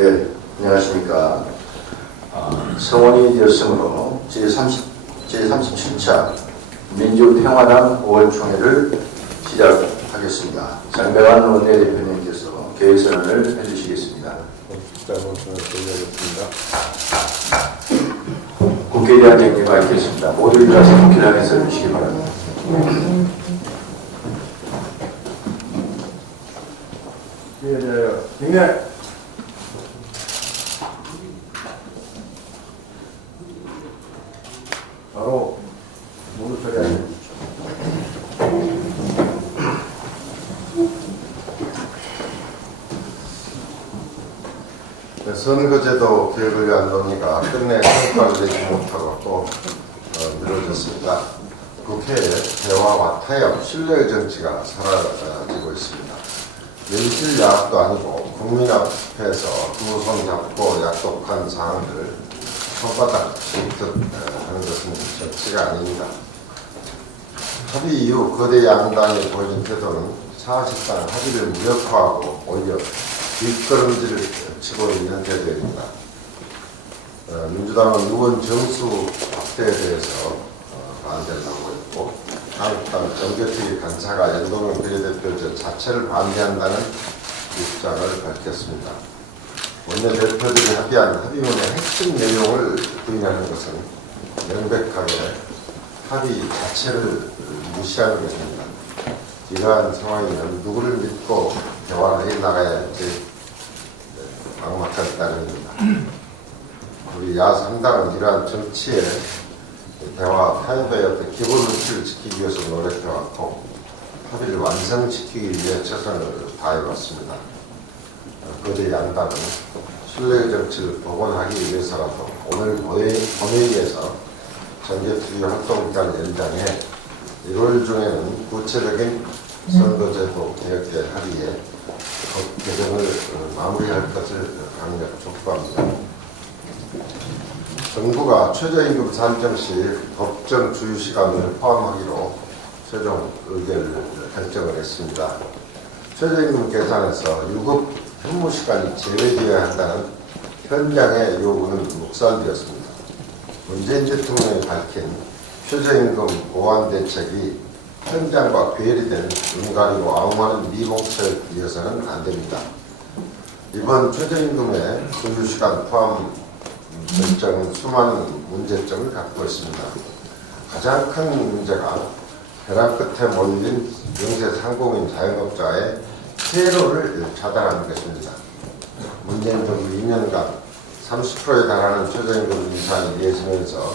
네, 안녕하십니까. 성원이 되었으므로 제37차 민주평화당 5월 총회를 시작하겠습니다. 장배환 원내대표님께서 개회선언을 해주시겠습니다. 국회의장님과 있겠습니다. 모두 일어나서 국회의장에 서주시기 바랍니다. 네. 바로 모두 처리하십시오. 선거제도 개혁을 위한 논의가 끝내 성과를 내지 못하고 또 미뤄졌습니다. 국회의 대화와 타협, 신뢰의 정치가 사라지고 있습니다. 연실야합도 아니고 국민 앞에서 두 손 잡고 약속한 사항들을 손바닥 짚듯 하는 것은 정치가 아닙니다. 합의 이후 거대 양당이 보여준 태도는 사실상 합의를 무력화하고 오히려 뒷걸음질을 치고 있는 태도입니다. 민주당은 의원 정수 확대에 대해서 반대를 하고 있고, 한국당 정개특위 간사가 연동형 비례대표 자체를 반대한다는 입장을 밝혔습니다. 원내대표들이 합의한 합의문의 핵심 내용을 부인하는 것은 명백하게 합의 자체를 무시하는 것입니다. 이러한 상황이면 누구를 믿고 대화를 해나가야 할지 막막한 따름입니다. 우리 야상당은 이러한 정치의 대화 타협의 어떤 기본 루트를 지키기 위해서 노력해왔고, 합의를 완성시키기 위해 최선을 다해왔습니다. 거대 양당은 신뢰의 정치를 복원하기 위해서라도 오늘 본회의에서 정개특위 활동기간 연장해 1월 중에는 구체적인 선거제도 개혁의 합의에 법 개정을 마무리할 것을 강력 촉구합니다. 정부가 최저임금 산정 시 법정 주휴시간을 포함하기로 최종 의결을 결정을 했습니다. 최저임금 계산에서 유급 현무시간이 제외되어야 한다는 현장의 요구는 묵살되었습니다. 문재인 대통령이 밝힌 최저임금 보완 대책이 현장과 괴리된 눈 가리고 아웅하는 미봉책에 이어서는 안 됩니다. 이번 최저임금의 주휴시간 포함 결정은 수많은 문제점을 갖고 있습니다. 가장 큰 문제가 벼랑 끝에 몰린 영세 상공인 자영업자의 세로를 차단하는 것입니다. 문재인 정부 2년간 30%에 달하는 최저임금 인상이 이어지면서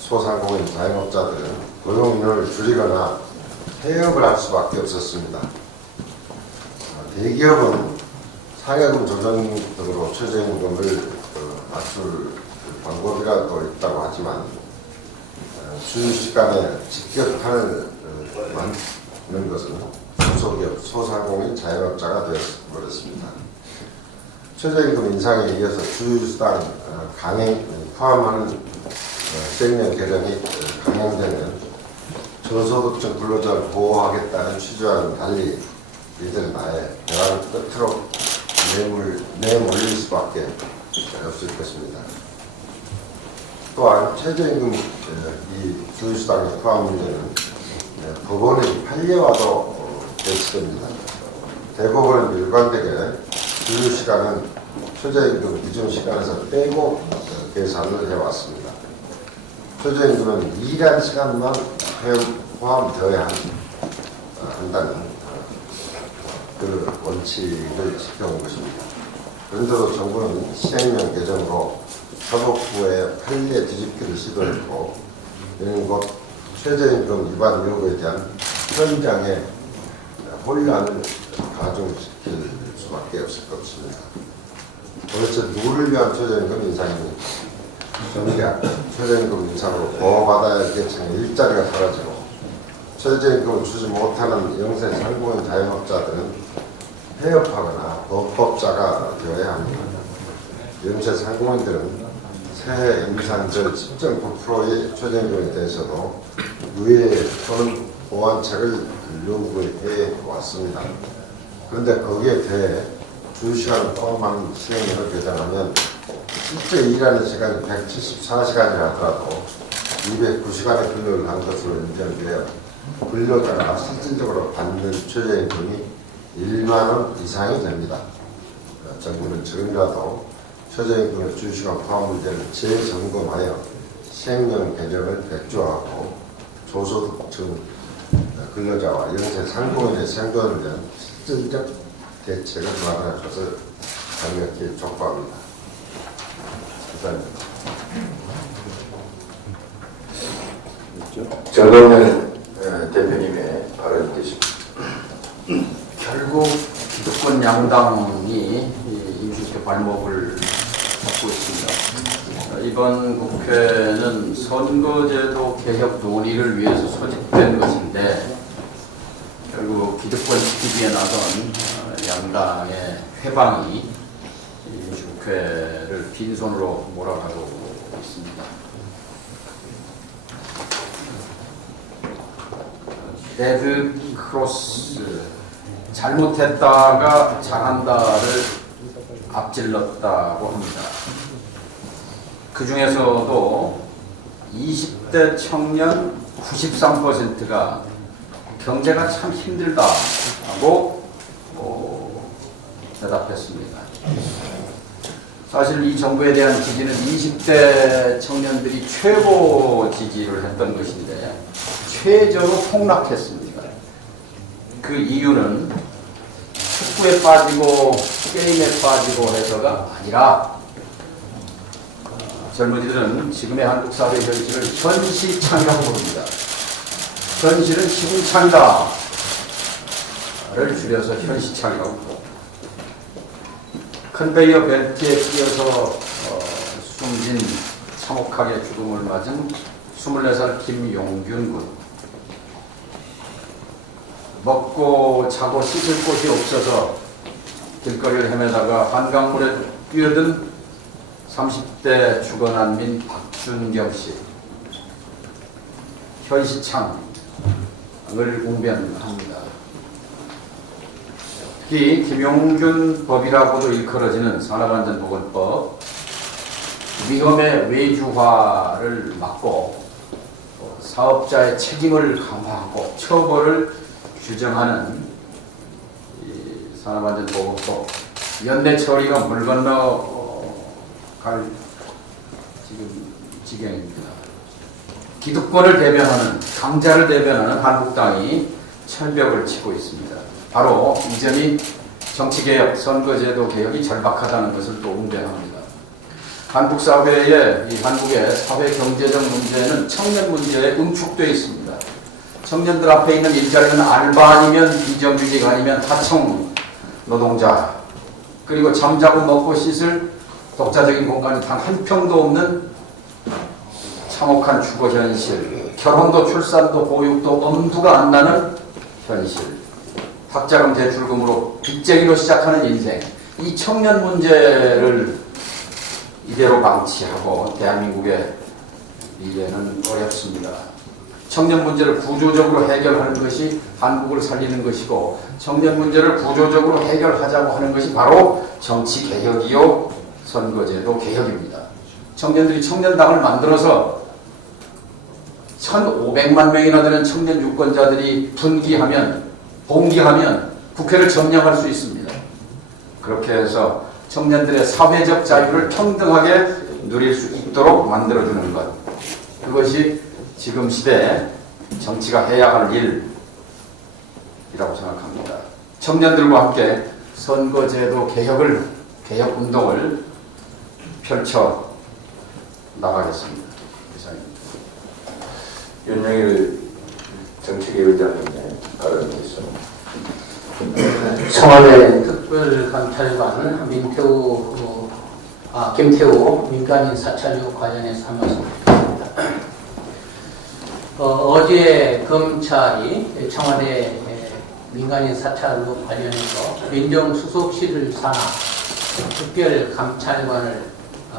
소상공인 자영업자들은 고용인원을 줄이거나 폐업을 할 수밖에 없었습니다. 대기업은 상여금 조정 등으로 최저임금을 낮출 방법이라도 있다고 하지만 주휴시간에 직격탄을 맞는 것은 중소기업, 소상공인, 자영업자가 되어버렸습니다. 최저임금 인상에 이어서 주휴수당 강행 포함하는 시행령 개정이 강행되면 저소득층 근로자를 보호하겠다는 취지와는 달리 이들 나의 벼랑 끝으로 내몰릴 수밖에 없을 것입니다. 또한 최저임금 이 주휴수당의 포함 문제는 법원의 판례와도 대치됩니다. 대법원은 일관되게 주휴시간은 최저임금 기준시간에서 빼고 계산을 해왔습니다. 최저임금은 일한 시간만 포함되어야 한다는 그 원칙을 지켜온 것입니다. 그런데도 정부는 시행령 개정으로 사법부의 판례 뒤집기를 시도했고, 이는 곧 최저임금 위반 요구에 대한 현장의 혼란을 가중시킬 수밖에 없을 것입니다. 도대체 누구를 위한 최저임금 인상입니까? 정작 최저임금 인상으로 보호받아야 할 계층의 일자리가 사라지고 최저임금을 주지 못하는 영세 상공인 자영업자들은 폐업하거나 범법자가 되어야 합니다. 영세 상공인들은 새해 임산절 10.9%의 최저임금에 대해서도 유예 또는 보완책을 요구해 왔습니다. 그런데 거기에 대해 주휴시간을 포함한 시행령을 개정하면 실제 일하는 시간이 174시간이라 하더라도 209시간의 근로를 한 것으로 인정되어 근로자가 실질적으로 받는 최저임금이 1만 원 이상이 됩니다. 정부는 지금이라도 최저임금의 주휴시간 포함 문제를 재점검하여 시행령 개정을 백조하고 조소득층 근로자와 연세 상공인의 생존을 위한 실질적 대책을 마련할 것을 강력히 촉구합니다. 감사합니다. 정동영 대표님의 발언이 되십니다. 결국 기득권 양당이 임시국회 발목을 잡고 있습니다. 이번 국회는 선거제도 개혁 논의를 위해서 소집된 것인데 결국 기득권 지키기에 나선 양당의 회방이 임시국회를 빈손으로 몰아가고 있습니다. 레드 크로스, 잘못했다가 잘한다를 앞질렀다고 합니다. 그 중에서도 20대 청년 93%가 경제가 참 힘들다고 대답했습니다. 사실 이 정부에 대한 지지는 20대 청년들이 최고 지지를 했던 것인데 최저로 폭락했습니다. 그 이유는 축구에 빠지고 게임에 빠지고 해서가 아니라 젊은이들은 지금의 한국 사회 현실을 현시창이라고 부릅니다. 현실은 시궁창이다 를 줄여서 현시창이라고 부릅니다. 컨베이어 벨트에 끼어서 숨진 참혹하게 죽음을 맞은 24살 김용균 군. 먹고 자고 씻을 곳이 없어서 길거리를 헤매다가 한강물에 뛰어든 30대 주거난민 박준경 씨. 현시창을 웅변합니다. 특히 김용균 법이라고도 일컬어지는 산업안전보건법, 위험의 외주화를 막고 사업자의 책임을 강화하고 처벌을 규정하는 산업안전보건법 연내 처리가 물 건너 갈 지금 지경입니다. 기득권을 대변하는, 강자를 대변하는 한국당이 철벽을 치고 있습니다. 바로 이 점이 정치개혁, 선거제도 개혁이 절박하다는 것을 또 웅변합니다. 한국 사회의, 한국의 사회 경제적 문제는 청년 문제에 응축되어 있습니다. 청년들 앞에 있는 일자리는 알바 아니면 비정규직 아니면 하청 노동자, 그리고 잠자고 먹고 씻을 독자적인 공간이 단 한 평도 없는 참혹한 주거 현실, 결혼도 출산도 보육도 엄두가 안 나는 현실, 학자금 대출금으로 빚쟁이로 시작하는 인생, 이 청년 문제를 이대로 방치하고 대한민국의 미래는 어렵습니다. 청년 문제를 구조적으로 해결하는 것이 한국을 살리는 것이고, 청년 문제를 구조적으로 해결하자고 하는 것이 바로 정치개혁이요 선거제도 개혁입니다. 청년들이 청년당을 만들어서 1,500만 명이나 되는 청년 유권자들이 분기하면, 봉기하면 국회를 점령할 수 있습니다. 그렇게 해서 청년들의 사회적 자유를 평등하게 누릴 수 있도록 만들어주는 것, 그것이 지금 시대에 정치가 해야 할 일이라고 생각합니다. 청년들과 함께 선거제도 개혁 운동을 펼쳐 나가겠습니다. 이상입니다. 윤영일 정치개혁의장님의 발언이 있습니다. 청와대 특별감찰관 김태우 민간인 사찰 관련해서 한 말씀 드리겠습니다. 어제 검찰이 청와대 민간인 사찰로 관련해서 민정수석실을 산하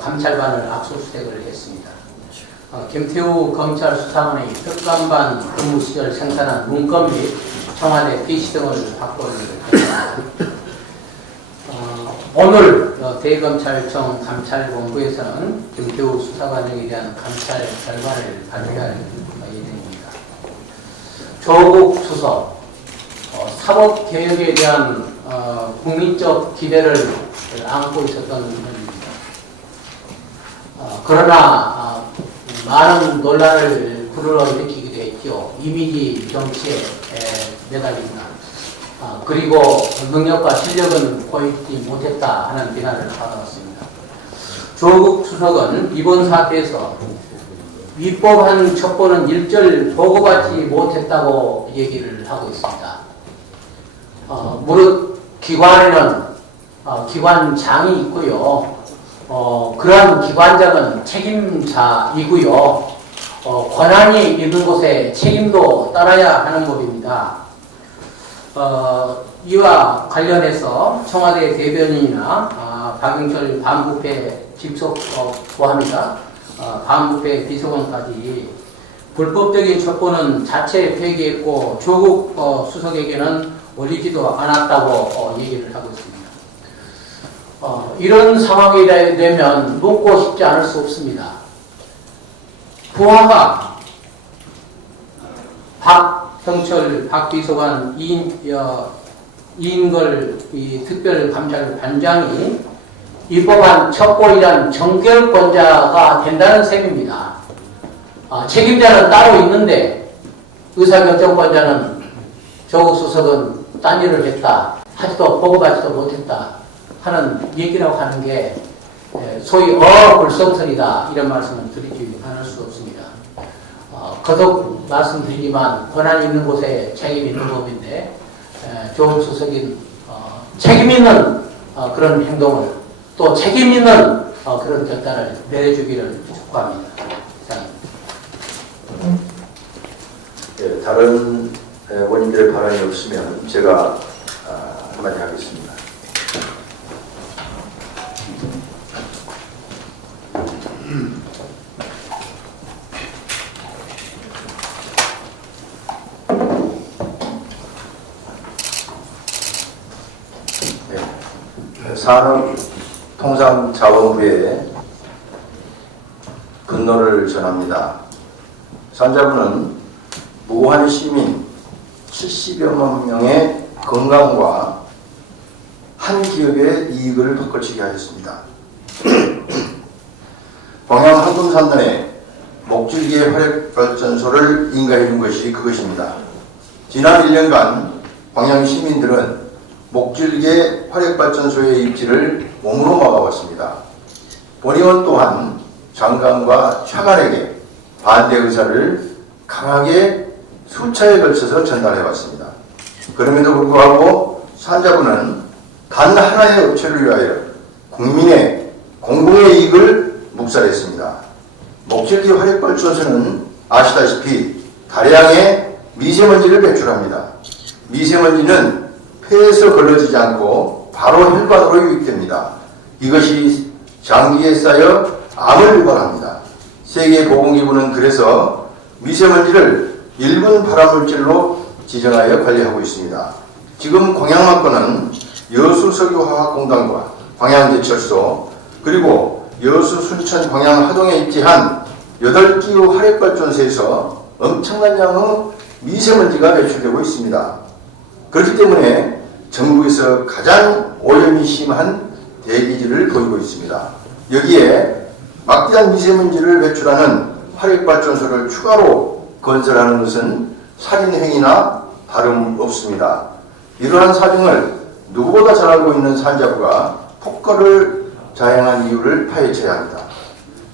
감찰관을 압수수색을 했습니다. 김태우 검찰 수사관의 특감반 근무 시절 생산한 문건 및 청와대 PC 등을 확보를 했습니다. 오늘 대검찰청 감찰본부에서는 김태우 수사관에 대한 감찰 결과를 발표할 예정입니다. 조국 수석 사법개혁에 대한 국민적 기대를 안고 있었던 분입니다. 그러나 많은 논란을 불러일으키기도 했죠. 이미지 정치에 매달린다. 그리고 능력과 실력은 보이지 못했다 하는 비난을 받아왔습니다. 조국 수석은 이번 사태에서 위법한 첩보는 일절 보고받지 못했다고 얘기를 하고 있습니다. 무릇 기관에는 기관장이 있고요. 그러한 기관장은 책임자이고요. 권한이 있는 곳에 책임도 따라야 하는 법입니다. 이와 관련해서 청와대 대변인이나 박영철 반부패 직속 고합니다. 반부패 비서관까지 불법적인 첩보는 자체 폐기했고 조국 수석에게는 올리지도 않았다고 얘기를 하고 있습니다. 이런 상황이 되면 묻고 싶지 않을 수 없습니다. 부하가 박형철 박비서관 이인걸 특별감찰반장이 위법한 첩보이란 정결권자가 된다는 셈입니다. 책임자는 따로 있는데 의사결정권자는 조국 수석은 딴 일을 했다. 하지도 보고받지도 못했다 하는 얘기라고 하는 게 소위 불성설이다 이런 말씀을 드리지 않을 수 없습니다. 거듭 말씀드리지만 권한이 있는 곳에 책임이 있는 법인데 조국 수석인 책임 있는 그런 행동을 또 책임 있는 그런 결단을 내려주기를 촉구합니다. 예, 다른 원인들의 발언이 없으면 제가 한마디 하겠습니다. 산업통상자원부에 분노를 전합니다. 산자부는 무고한 시민 70여만 명의 건강과 한 기업의 이익을 바꿔치기 하였습니다. 광양 황금산단에 목줄기의 화력발전소를 인가해 준 것이 그것입니다. 지난 1년간 광양 시민들은 목줄기의 화력발전소의 입지를 몸으로 막아왔습니다. 본의원 또한 장관과 차관에게 반대 의사를 강하게 수차에 걸쳐서 전달해왔습니다. 그럼에도 불구하고 산자부는 단 하나의 업체를 위하여 국민의 공공의 이익을 묵살했습니다. 목줄기 화력발전소는 아시다시피 다량의 미세먼지를 배출합니다. 미세먼지는 폐에서 걸러지지 않고 바로 혈관으로 유입됩니다. 이것이 장기에 쌓여 암을 유발합니다. 세계보건기구는 그래서 미세먼지를 1군 발암물질로 지정하여 관리하고 있습니다. 지금 광양만권은 여수석유화학공단과 광양제철소 그리고 여수 순천 광양 하동에 입지한 8기호 화력발전소에서 엄청난 양의 미세먼지가 배출되고 있습니다. 그렇기 때문에 전국에서 가장 오염이 심한 대기질을 보이고 있습니다. 여기에 막대한 미세먼지를 배출하는 화력발전소를 추가로 건설하는 것은 살인행위나 다름없습니다. 이러한 사정을 누구보다 잘 알고 있는 산자부가 폭거를 자행한 이유를 파헤쳐야 합니다.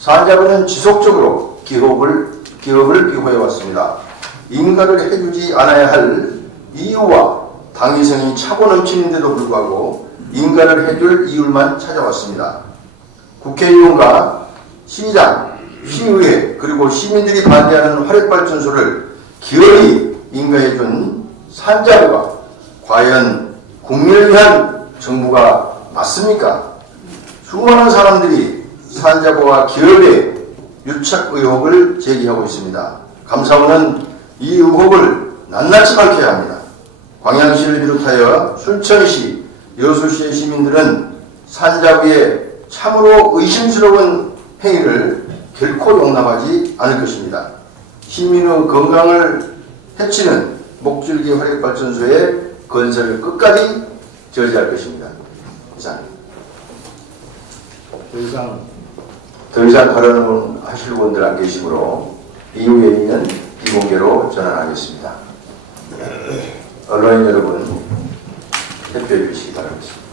산자부는 지속적으로 기업을 비호해왔습니다. 인가를 해주지 않아야 할 이유와 당위성이 차고 넘치는데도 불구하고 인가를 해줄 이유만 찾아왔습니다. 국회의원과 시장, 시의회 그리고 시민들이 반대하는 화력발전소를 기어이 인가해준 산자부가 과연 국민을 위한 정부가 맞습니까? 수많은 사람들이 산자부와 기업의 유착 의혹을 제기하고 있습니다. 감사원은 이 의혹을 낱낱이 밝혀야 합니다. 광양시를 비롯하여 순천시, 여수시의 시민들은 산자부의 참으로 의심스러운 행위를 결코 용납하지 않을 것입니다. 시민의 건강을 해치는 목줄기 화력발전소의 건설을 끝까지 저지할 것입니다. 이상. 더 이상 발언을 하실 분들 안 계시므로 이후에 있는 비공개로 전환하겠습니다. 언론인 여러분, 협조해 주시기 바랍니다.